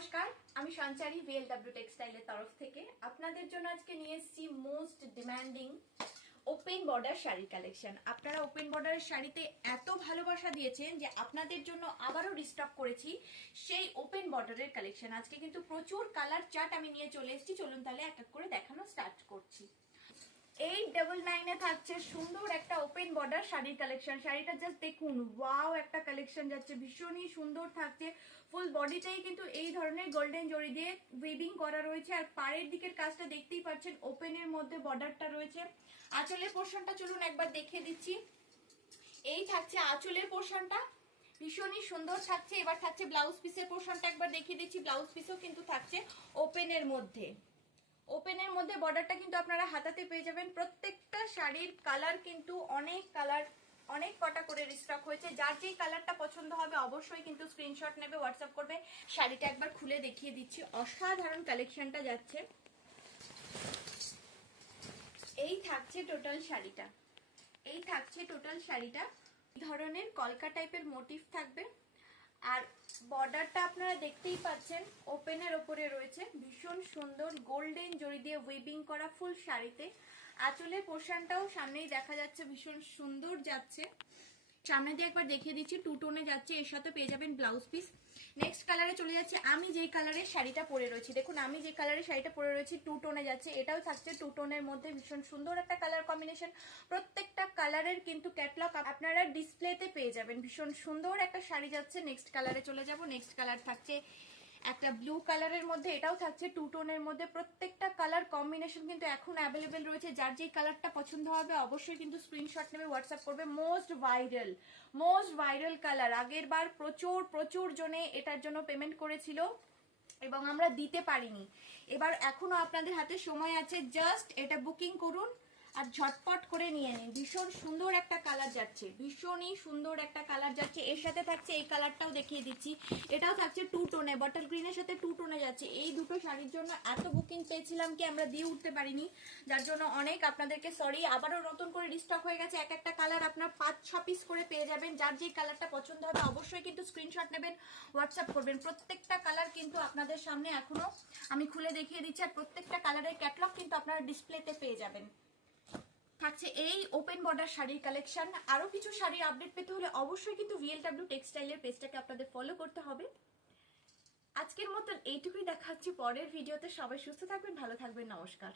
নমস্কার, আমি সঞ্চারী VLW টেক্সটাইলের তরফ থেকে আপনাদের জন্য আজকে নিয়ে এসেছি most demanding open border sari collection. আপনারা ওপেন বর্ডারের শাড়িতে এত ভালোবাসা দিয়েছেন যে আপনাদের জন্য আবারও রিস্টক করেছি সেই ওপেন বর্ডারের কালেকশন। আজকে কিন্তু প্রচুর কালার চার্ট আমি নিয়ে চলে এসেছি, চলুন তাহলে এক এক করে দেখানো স্টার্ট করছি। 899 এ থাকছে সুন্দর একটা ওপেন বর্ডার শাড়ির কালেকশন। শাড়িটা জাস্ট দেখুন, ওয়াও একটা কালেকশন যাচ্ছে, ভীষণই সুন্দর থাকছে। ফুল বডিটাই কিন্তু এই ধরনের গোল্ডেন জরি দিয়ে উইভিং করা রয়েছে, আর পাড়ের দিকের কাজটা দেখতেই পাচ্ছেন ওপেনের মধ্যে বর্ডারটা রয়েছে। আঁচলের পোর্শনটা চলুন একবার দেখিয়ে দিচ্ছি। এই থাকছে আঁচলের পোর্শনটা, ভীষণই সুন্দর থাকছে। এবার থাকছে ব্লাউজ পিসের পোর্শনটা একবার দেখিয়ে দিচ্ছি। ব্লাউজ পিসও কিন্তু থাকছে ওপেনের মধ্যে। ওপেনের মধ্যে বর্ডারটা কিন্তু আপনারা হাতাতে পেয়ে যাবেন। প্রত্যেকটা শাড়ির কালার কিন্তু অনেক কটা করে রিস্টক হয়েছে। যার যেই কালারটা পছন্দ হবে অবশ্যই কিন্তু স্ক্রিনশট নেবে, হোয়াটসঅ্যাপ করবে। শাড়িটা একবার খুলে দেখিয়ে দিচ্ছি, অসাধারণ কালেকশনটা যাচ্ছে। এই থাকছে টোটাল শাড়িটা, এই ধরনের কলকা টাইপের মোটিভ থাকবে, আর বর্ডারটা আপনারা দেখতেই পাচ্ছেন ওপেনের ওপরে রয়েছে, ভীষণ সুন্দর গোল্ডেন জরি দিয়ে উইভিং করা ফুল শাড়িতে। আঁচলের পোর্শনটাও সামনেই দেখা যাচ্ছে, ভীষণ সুন্দর যাচ্ছে। সামনে দিয়ে একবার দেখিয়ে দিচ্ছি, টু টোনে যাচ্ছে, এর সাথে পেয়ে যাবেন ব্লাউজ পিস। নেক্সট কালারে চলে যাচ্ছে। আমি যেই কালারের শাড়িটা পরে রয়েছি, দেখুন আমি যে কালারের শাড়িটা পরে রয়েছি টু টোনে যাচ্ছে। এটাও থাকছে টু টোনের মধ্যে, ভীষণ সুন্দর একটা কালার কম্বিনেশন। প্রত্যেকটা কালারের কিন্তু ক্যাটলগ আপনারা ডিসপ্লেতে পেয়ে যাবেন। ভীষণ সুন্দর একটা শাড়ি যাচ্ছে। নেক্সট কালারে চলে যাব। নেক্সট কালার থাকছে একটা ব্লু কালারের মধ্যে, এটাও থাকছে টু টোনের মধ্যে। প্রত্যেকটা কালার কম্বিনেশন কিন্তু এখন অ্যাভেলেবেল রয়েছে। যার যেই কালারটা পছন্দ হবে অবশ্যই কিন্তু স্ক্রিনশট নেবে, হোয়াটসঅ্যাপ করবে। Most viral colour. আগের বার প্রচুর জনে এটার জন্য পেমেন্ট করেছিল এবং আমরা দিতে পারিনি। এবার এখনো আপনাদের হাতে সময় আছে, জাস্ট এটা বুকিং করুন আর ঝটপট করে নিয়ে নিন। ভীষণ সুন্দর একটা কালার যাচ্ছে, ভীষণই সুন্দর একটা কালার যাচ্ছে। এর সাথে থাকছে এই কালারটাও দেখিয়ে দিচ্ছি, এটাও থাকছে টু টোনে, বটল গ্রিনের সাথে টু টোনে যাচ্ছে। এই দুটো শাড়ির জন্য এত বুকিং পেয়েছিলাম কি আমরা দিয়ে উঠতে পারিনি, যার জন্য অনেক আপনাদেরকে সরি। আবারও নতুন করে রিস্টক হয়ে গেছে। এক একটা কালার আপনার 5-6 পিস করে পেয়ে যাবেন। যার যেই কালারটা পছন্দ হবে অবশ্যই কিন্তু স্ক্রিনশট নেবেন, হোয়াটসঅ্যাপ করবেন। প্রত্যেকটা কালার কিন্তু আপনাদের সামনে এখনো আমি খুলে দেখিয়ে দিচ্ছি, আর প্রত্যেকটা কালারের ক্যাটলগ কিন্তু আপনারা ডিসপ্লেতে পেয়ে যাবেন। থাকছে এই ওপেন বর্ডার শাড়ির কালেকশন। আরো কিছু শাড়ির আপডেট পেতে হলে অবশ্যই কিন্তু VLW টেক্সটাইলের পেজটাকে আপনাদের ফলো করতে হবে। আজকের মতন এইটুকুই, দেখা হচ্ছে পরের ভিডিওতে। সবাই সুস্থ থাকবেন, ভালো থাকবেন, নমস্কার।